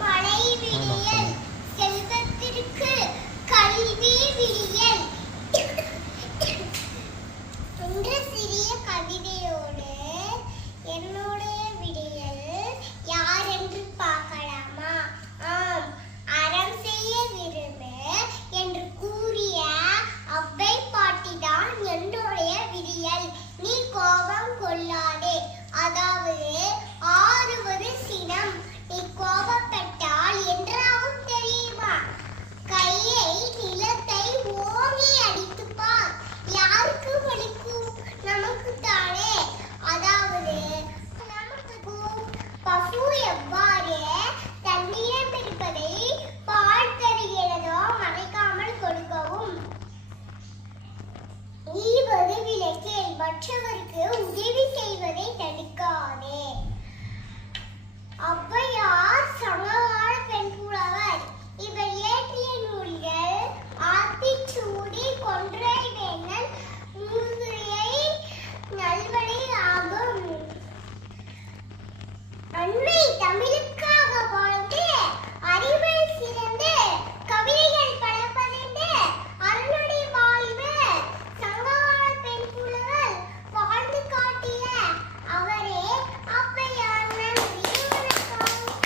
மழை விடியல் செல்வத்திற்கு கல்வி விடியல் என்ற சிறிய கவிதையோடு என்னுடைய விடியல் யார் என்று பார்க்கலாமா? ஆம், அறம் செய்ய விரும்பு என்று கூறிய அவ்வை பாட்டிதான் என்னுடைய விடியல். நீ கோபம் கொள்ளாதே, அதாவது ஆறுவது சினம். நீ கோபப்பட்டால் என்றாவும் தெரியுமா? கையை நிலத்தை ஓங்கி அடித்து பார், யாருக்கு வலிக்கும்? நமக்கு தானே. அதாவது நமக்கு பசு எவ்வாறு தண்ணீரம் இருப்பதை பால் தருகிறதோ மறைக்காமல் கொடுக்கவும். ஈவது விளக்கேல், மற்றவருக்கு உதவி செய்வதை தடுக்காதே. ஔவையார்